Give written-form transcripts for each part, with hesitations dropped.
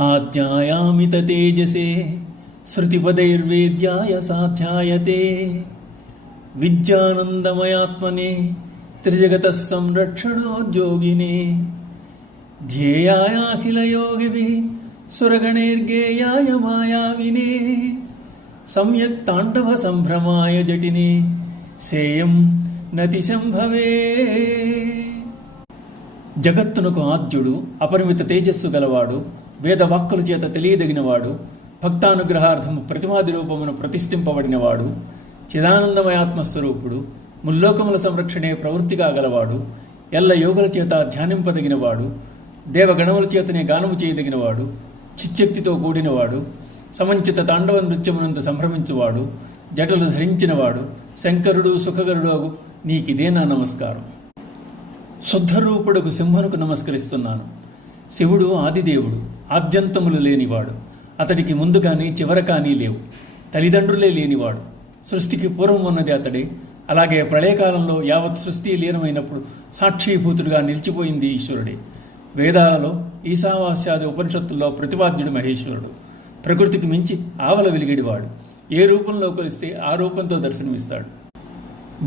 ఆజ్ఞాయామిత తేజసే శృతిపదైర్వేద్యాయ సాధ్యాయతే విద్యానందమయాత్మనే త్రిజగత సంరక్షణోద్యోగినే ధ్యేయాయాఖిలయోగివి సురగణైర్గేయాయ మాయావినే సమ్యక్ తాండవ సంభ్రమాయ జటినే సేయం నతి సంభవే. జగత్తునకు ఆద్యుడు, అపరిమిత తేజస్సు గలవాడు, వేదవాక్కుల చేత తెలియదగినవాడు, భక్తానుగ్రహార్థము ప్రతిమాది రూపమును ప్రతిష్ఠింపబడినవాడు, చిదానందమయాత్మస్వరూపుడు, ముల్లోకముల సంరక్షణే ప్రవృత్తిగా గలవాడు, ఎల్ల యోగుల చేత ధ్యానింపదగినవాడు, దేవగణముల చేతనే గానము చేయదగినవాడు, చిచ్చక్తితో కూడినవాడు, సమంచిత తాండవ నృత్యమునందు సంభ్రమించువాడు, జటలు ధరించినవాడు, శంకరుడు సుఖగరుడు నీకిదే నా నమస్కారం. శుద్ధరూపుడుకు సింహనుకు నమస్కరిస్తున్నాను. శివుడు ఆదిదేవుడు, ఆద్యంతములు లేనివాడు. అతడికి ముందు కానీ చివర కానీ లేవు. తల్లిదండ్రులే లేనివాడు. సృష్టికి పూర్వం ఉన్నది అతడే. అలాగే ప్రళయకాలంలో యావత్ సృష్టి లీనమైనప్పుడు సాక్షీభూతుడుగా నిలిచిపోయింది ఈశ్వరుడే. వేదాలలో ఈశావాస్యాది ఉపనిషత్తుల్లో ప్రతిపాద్యుడు మహేశ్వరుడు. ప్రకృతికి మించి ఆవల వెలిగిడివాడు. ఏ రూపంలో కొలిస్తే ఆ రూపంతో దర్శనమిస్తాడు.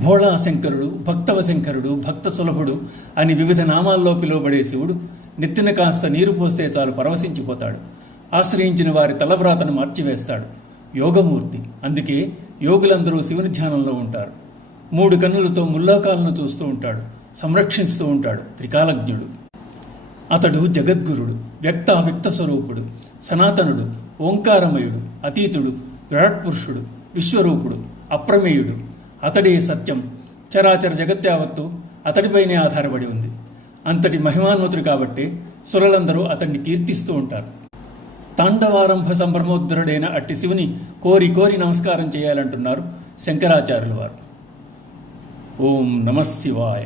భోళాశంకరుడు, భక్తవ శంకరుడు, భక్త సులభుడు అని వివిధ నామాల్లో పిలువబడే శివుడు నెత్తిన కాస్త నీరు పోస్తే చాలు పరవశించిపోతాడు. ఆశ్రయించిన వారి తలవ్రాతను మార్చివేస్తాడు. యోగమూర్తి. అందుకే యోగులందరూ శివుని ధ్యానంలో ఉంటారు. 3 కన్నులతో ముల్లోకాలను చూస్తూ ఉంటాడు, సంరక్షిస్తూ ఉంటాడు. త్రికాలజ్ఞుడు. అతడు జగద్గురుడు, వ్యక్తావ్యక్త స్వరూపుడు, సనాతనుడు, ఓంకారమయుడు, అతీతుడు, విరాట్పురుషుడు, విశ్వరూపుడు, అప్రమేయుడు. అతడే సత్యం. చరాచర జగత్యావత్తు అతడిపైనే ఆధారపడి ఉంది. అంతటి మహిమాన్వితుడు కాబట్టే సురలందరూ అతన్ని కీర్తిస్తూ ఉంటారు. తాండవారంభ సంభ్రమోద్ధరుడైన అట్టి శివుని కోరి కోరి నమస్కారం చేయాలంటున్నారు శంకరాచార్యుల వారు. ఓం నమః శివాయ.